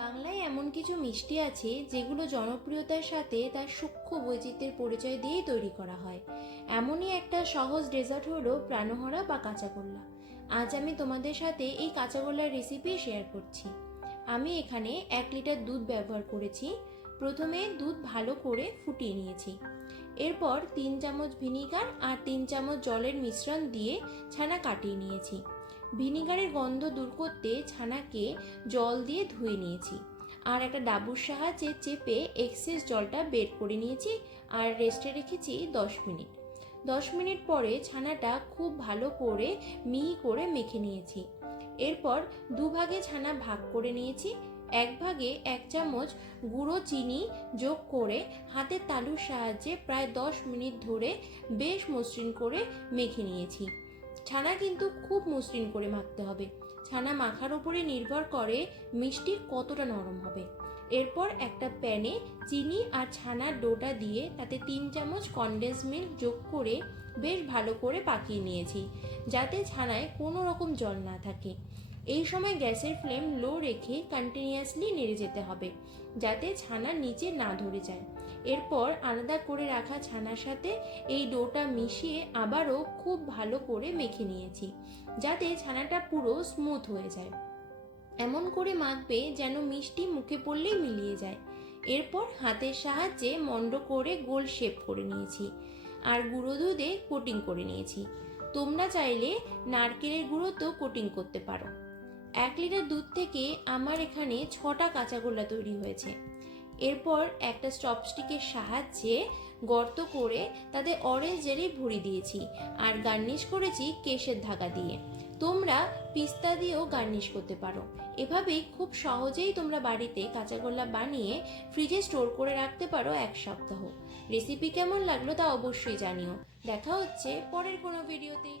বাংলায় এমন কিছু মিষ্টি আছে যেগুলো জনপ্রিয়তার সাথে তার সূক্ষ্ম বৈচিত্র্যের পরিচয় দিয়েই তৈরি করা হয়। এমনই একটা সহজ ডেজার্ট হলো প্রাণহরা বা কাঁচাগোল্লা। আজ আমি তোমাদের সাথে এই কাঁচাগোল্লার রেসিপি শেয়ার করছি। আমি এখানে 1 লিটার দুধ ব্যবহার করেছি। প্রথমে দুধ ভালো করে ফুটিয়ে নিয়েছি। এরপর 3 চামচ ভিনিগার আর 3 চামচ জলের মিশ্রণ দিয়ে ছানা কাটিয়ে নিয়েছি। ভিনিগারের গন্ধ দূর করতে ছানাকে জল দিয়ে ধুয়ে নিয়েছি আর একটা ডাবুর সাহায্যে চেপে এক্সেস জলটা বের করে নিয়েছি আর রেস্টে রেখেছি 10 মিনিট। 10 মিনিট পরে ছানাটা খুব ভালো করে মিহি করে মেখে নিয়েছি। এরপর দুভাগে ছানা ভাগ করে নিয়েছি। এক ভাগে 1 চামচ গুঁড়ো চিনি যোগ করে হাতের তালুর সাহায্যে প্রায় 10 মিনিট ধরে বেশ মসৃণ করে মেখে নিয়েছি। ছানা কিন্তু খুব মসৃণ করে মাখতে হবে। ছানা মাখার উপরে নির্ভর করে মিষ্টি কতটা নরম হবে। এরপর একটা প্যানে চিনি আর ছানার ডোটা দিয়ে তাতে 3 চামচ কনডেন্স মিল্ক যোগ করে বেশ ভালো করে পাকিয়ে নিয়েছি, যাতে ছানায় কোনো রকম জল না থাকে। এই সময় গ্যাসের ফ্লেম লো রেখে কন্টিনিউয়াসলি নেড়ে যেতে হবে, যাতে ছানা নিচে না ধরে যায়। এরপর আলাদা করে রাখা ছানার সাথে এই ডোটা মিশিয়ে আবারও খুব ভালো করে মেখে নিয়েছি, যাতে ছানাটা পুরো স্মুথ হয়ে যায়। এমন করে মাখবে যেন মিষ্টি মুখে পড়লেই মিলিয়ে যায়। এরপর হাতের সাহায্যে মন্ড করে গোল শেপ করে নিয়েছি আর গুঁড়ো দুধে কোটিং করে নিয়েছি। তোমরা চাইলে নারকেলের গুঁড়োতেও কোটিং করতে পারো। 1 লিটার দুধ থেকে আমার এখানে 6টা কাঁচাগোল্লা তৈরি হয়েছে। এরপর একটা চপস্টিকের সাহায্যে গর্ত করে তাতে অরেঞ্জ জেলি ভরে দিয়েছি আর গার্নিশ করেছি কেশের ধাগা দিয়ে। তোমরা পিস্তা দিয়েও গার্নিশ করতে পারো। এভাবেই খুব সহজেই তোমরা বাড়িতে কাঁচাগোল্লা বানিয়ে ফ্রিজে স্টোর করে রাখতে পারো 1 সপ্তাহ। রেসিপি কেমন লাগলো তা অবশ্যই জানিও। দেখা হচ্ছে পরের কোনো ভিডিওতে।